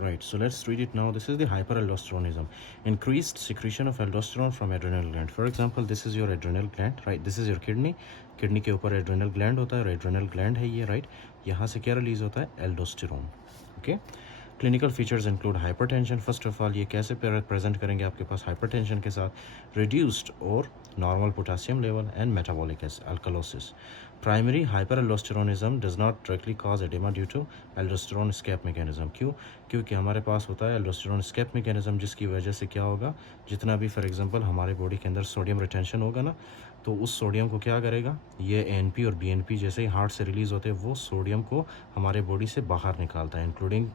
Right, so let's read it now. This is the hyperaldosteronism, increased secretion of aldosterone from adrenal gland. For example, this is your adrenal gland, right? This is your kidney. Kidney के ऊपर adrenal gland होता है और adrenal gland है ये, right? यहाँ से क्या रिलीज होता है? Aldosterone. Okay. Clinical features include hypertension. First of all ये कैसे प्रेजेंट करेंगे आपके पास हाइपरटेंशन के साथ? रिड्यूस्ड और normal potassium level and metabolic alkalosis. Primary hyperaldosteronism does not directly cause oedema due to aldosterone escape mechanism. क्यों? क्योंकि हमारे पास होता है एल्डोस्टेरोन एस्केप मैकेनिज्म, जिसकी वजह से क्या होगा, जितना भी फॉर एग्जांपल हमारे बॉडी के अंदर सोडियम रिटेंशन होगा ना, तो उस सोडियम को क्या करेगा, ये एनपी और बीएनपी जैसे ही हार्ट से रिलीज़ होते हैं वो सोडियम को हमारे बॉडी से बाहर निकालता है, इंक्लूडिंग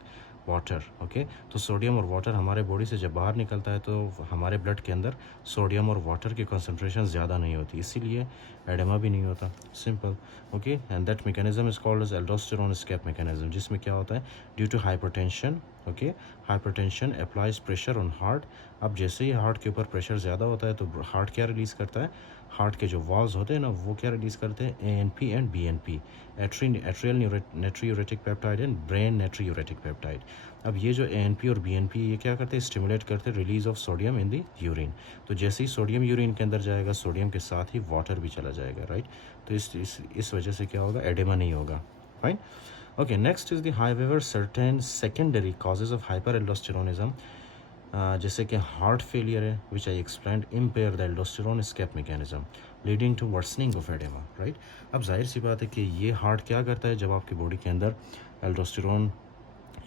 वाटर. ओके. तो सोडियम और वाटर हमारे बॉडी से जब बाहर निकलता है तो हमारे ब्लड के अंदर सोडियम और वाटर की कंसंट्रेशन ज़्यादा नहीं होती, इसीलिए एडेमा भी नहीं होता. Simple. Okay. And that mechanism is called as aldosterone escape mechanism, जिसमें क्या होता है, due to hypertension. Okay. Hypertension applies pressure on heart. अब जैसे ही हार्ट के ऊपर प्रेशर ज़्यादा होता है तो हार्ट क्या रिलीज़ करता है, हार्ट के जो वॉल्स होते हैं ना वो क्या रिलीज़ करते हैं, ANP and BNP, atrial natriuretic peptide and brain natriuretic peptide. अब ये जो एएनपी और बीएनपी ये क्या करते हैं, स्टिमुलेट करते हैं release of sodium in the urine. तो जैसे ही सोडियम यूरिन के अंदर जाएगा, सोडियम के साथ ही वाटर भी चला जाएगा, राइट? तो इस वजह से क्या होगा, एडेमा नहीं होगा. Fine. Okay. Next is the however certain secondary causes of hyperaldosteronism, जैसे कि हार्ट फेलियर है, which I explained, impair the aldosterone escape mechanism leading to worsening of oedema, right? अब जाहिर सी बात है कि ये हार्ट क्या करता है, जब आपकी बॉडी के अंदर एल्डोस्टेरोन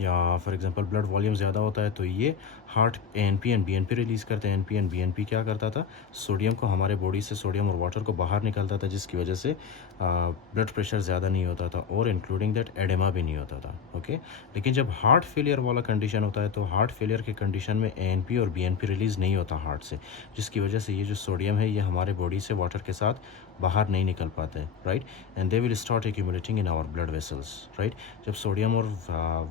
या फॉर एग्जांपल ब्लड वॉल्यूम ज़्यादा होता है तो ये heart ANP and BNP release करते हैं. एनपी एंड बीएनपी क्या करता था, सोडियम को हमारे बॉडी से, सोडियम और वाटर को बाहर निकालता था, जिसकी वजह से ब्लड प्रेशर ज़्यादा नहीं होता था और इंक्लूडिंग दैट एडेमा भी नहीं होता था. ओके. लेकिन जब हार्ट फेलियर वाला कंडीशन होता है तो हार्ट फेलियर के कंडीशन में एएनपी और बीएनपी रिलीज़ नहीं होता हार्ट से, जिसकी वजह से ये जो सोडियम है ये हमारे बॉडी से वाटर के साथ बाहर नहीं निकल पाते, right? And they will start accumulating in our blood vessels, right? जब सोडियम और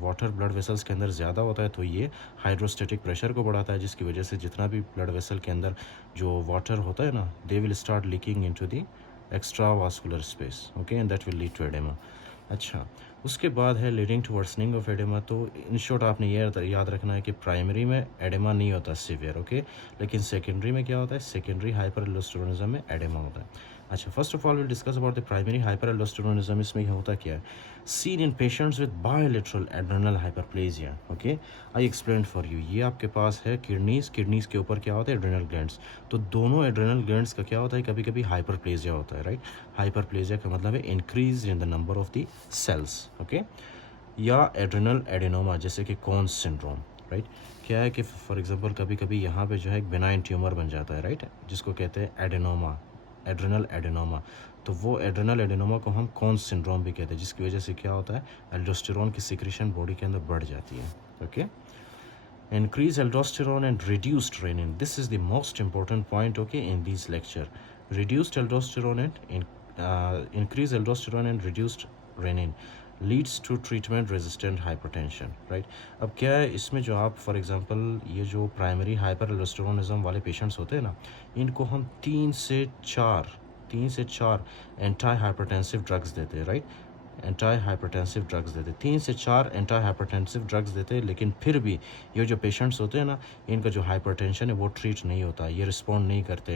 वाटर ब्लड वेसल्स के अंदर ज़्यादा होता है तो ये हाइड्रोस्टेटिक प्रेशर को बढ़ाता है, जिसकी वजह से जितना भी ब्लड वेसल के अंदर जो वाटर होता है ना, they will start leaking into the extra vascular space. Okay. And that will lead to edema. अच्छा. उसके बाद है leading to worsening of edema. तो इन शॉर्ट आपने ये याद रखना है कि प्राइमरी में एडेमा नहीं होता सीवियर, ओके, लेकिन सेकेंडरी में क्या होता है, सेकेंडरी हाइपरएल्डोस्टेरोनिज्म में एडेमा होता है. अच्छा. First of all will discuss about the primary hyperaldosteronism. इसमें होता क्या है, seen in patients with bilateral adrenal hyperplasia. Okay. I explain for you. ये आपके पास है किडनीज के ऊपर क्या होता है, एड्रेनल ग्लैंड्स. तो दोनों एड्रेनल ग्लैंड्स का क्या होता है, कभी कभी हाइपरप्लेजिया होता है, राइट? हाइपरप्लेजिया का मतलब है increase in the number of the cells. Okay. या एड्रेनल एडेनोमा, जैसे कि कॉन्स सिंड्रोम, राइट? क्या है कि फॉर एग्जांपल कभी कभी यहाँ पे जो है एक बेनाइन ट्यूमर बन जाता है, राइट, जिसको कहते हैं एडेनोमा, एड्रेनल एडेनोमा. तो वो एड्रेनल एडेनोमा को हम कॉन्स सिंड्रोम भी कहते हैं, जिसकी वजह से क्या होता है, एल्डोस्टेरोन की सिक्रीशन बॉडी के अंदर बढ़ जाती है. Okay. Increase aldosterone and reduced renin. This is the most important point, okay, in this lecture. Reduced aldosterone and increased aldosterone and reduced renin leads to treatment resistant hypertension, right? अब क्या है इसमें, जो आप फॉर एग्जांपल ये जो primary हाइपरएल्डोस्टेरोनिज्म वाले patients होते हैं ना, इनको हम 3 से 4 एंटी हाइपरटेंसिव ड्रग्स देते हैं, राइट? एंटी हाइपरटेंसिव ड्रग्स देते, 3 से 4 एंटी हाइपरटेंसिव ड्रग्स देते हैं, लेकिन फिर भी ये जो पेशेंट्स होते हैं ना, इनका जो हाइपरटेंशन है वो ट्रीट नहीं होता, ये रिस्पॉन्ड नहीं करते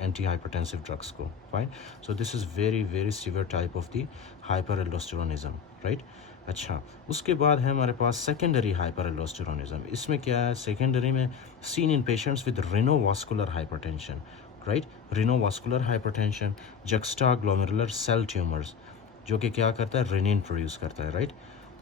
एंटी हाइपरटेंसिव ड्रग्स को. Fine. So this is very very severe type of the hyperaldosteronism, right? अच्छा. उसके बाद है हमारे पास सेकेंडरी हाइपरएल्डोस्टेरोनिज्म. इसमें क्या है, सेकेंडरी में seen in patients with renovascular hypertension, right? Renovascular hypertension, juxtaglomerular cell tumours, जो कि क्या करता है, रेनिन प्रोड्यूस करता है, राइट?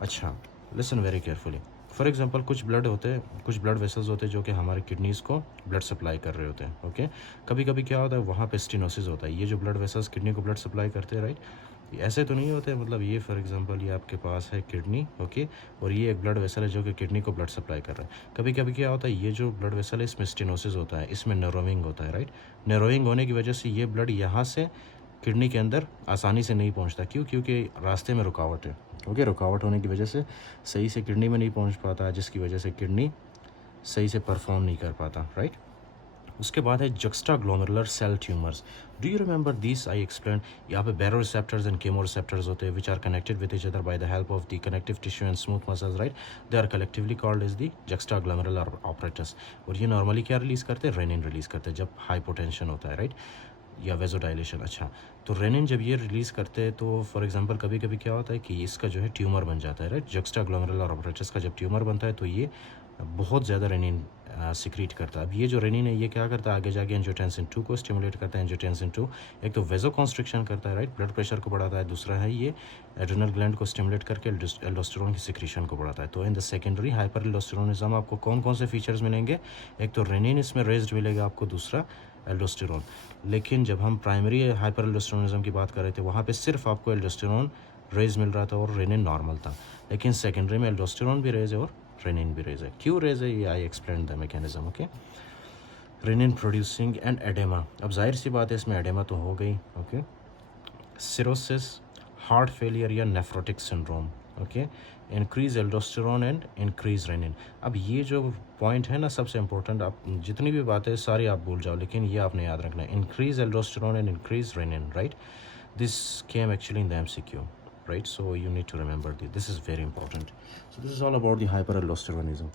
अच्छा. Listen very carefully. For example कुछ ब्लड वेसल्स होते हैं जो कि हमारे किडनीज़ को ब्लड सप्लाई कर रहे होते हैं. ओके. कभी कभी क्या होता है, वहाँ पे स्टेनोसिस होता है. ये जो ब्लड वेसल्स किडनी को ब्लड सप्लाई करते हैं, राइट, ऐसे तो नहीं होते, मतलब ये फॉर एग्जांपल ये आपके पास है किडनी, ओके, और ये एक ब्लड वेसल है जो कि किडनी को ब्लड सप्लाई कर रहा है. कभी कभी क्या होता है, ये जो ब्लड वेसल है इसमें स्टेनोसिस होता है, इसमें नैरोइंग होता है, राइट? नैरोइंग होने की वजह से ये ब्लड यहाँ से किडनी के अंदर आसानी से नहीं पहुंचता. क्यों? क्योंकि रास्ते में रुकावट है. ओके. रुकावट होने की वजह से सही से किडनी में नहीं पहुंच पाता, जिसकी वजह से किडनी सही से परफॉर्म नहीं कर पाता, राइट? उसके बाद है juxtaglomerular cell tumors. Do you remember these? I explained. यहाँ पे baroreceptors and chemoreceptors होते हैं, which are connected with each other by the help of the connective tissue and smooth muscles, right? They are collectively called as the juxtaglomerular apparatus. और ये normally क्या release करते हैं? Renin release करते हैं जब hypotension होता है, right? या वेजोडाइलेशन. अच्छा, तो रेनिन जब ये रिलीज़ करते हैं तो फॉर एग्जांपल कभी कभी क्या होता है कि इसका जो है ट्यूमर बन जाता है, राइट? जुक्स्टाग्लोमेरुलर apparatus का जब ट्यूमर बनता है तो ये बहुत ज़्यादा रेनिन सिक्रीट करता है. अब ये जो रेनिन है ये क्या करता है, आगे जाके एंजियोटेंसिन 2 को स्टिमुलेट करता है. एंजियोटेंसिन 2 एक तो वेजो कॉन्स्ट्रिक्शन करता है, राइट, ब्लड प्रेशर को बढ़ाता है. दूसरा है ये एड्रेनल ग्लैंड को स्टिमुलेट करके एल्डोस्टेरोन की सिक्रीशन को बढ़ाता है. तो in the secondary hyper aldosteronism आपको कौन कौन से फीचर्स मिलेंगे? एक तो रेनिन इसमें रेज्ड मिलेगा आपको, दूसरा एल्डोस्टेरोन. लेकिन जब हम प्राइमरी हाइपर एल्डोस्टेरोनिज्म की बात कर रहे थे वहाँ पे सिर्फ आपको एल्डोस्टेरोन रेज मिल रहा था और रेनिन नॉर्मल था. लेकिन सेकेंडरी में एल्डोस्टेरोन भी रेज है और रेनिन भी रेज है. क्यों रेज है ये I explain the mechanism. Okay, renin producing and edema. अब जाहिर सी बात है इसमें एडेमा तो हो गई. ओके, सिरोसिस, हार्ट फेलियर या nephrotic syndrome. Okay, increase aldosterone and increase renin. अब ये जो पॉइंट है ना सबसे इंपॉर्टेंट, आप जितनी भी बातें सारी आप भूल जाओ लेकिन ये आपने याद रखना है. Increase aldosterone and increase renin, right? This came actually in the MCQ, right? So you need to remember this is very important. So this is all about the hyperaldosteronism.